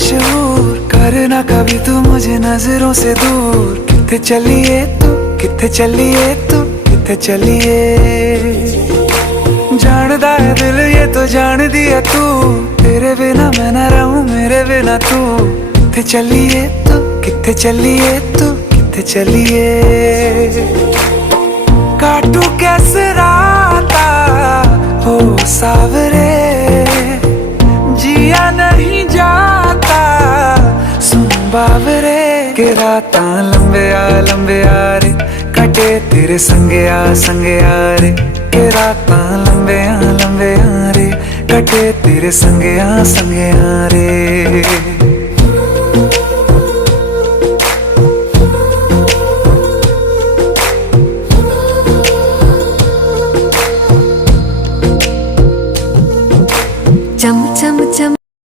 मशहूर, करना कभी तू मुझे नजरों से दूर। किथे चलिए तू, किथे चलिए तू, किथे चलिए। जानदा है दिल ये तो जान दिया तू, तेरे बिना मैं ना रहूं मेरे बिना तू। किथे चलिए तू, किथे चलिए तू, किथे चलिए। काटू कैसे राता हो सावरे, जिया नहीं जाता सुन बावरे। के राता लंबे आ रे, कटे तेरे संगे आ रे। के राता लंबे आ रे, कटे तेरे संगे आ रे।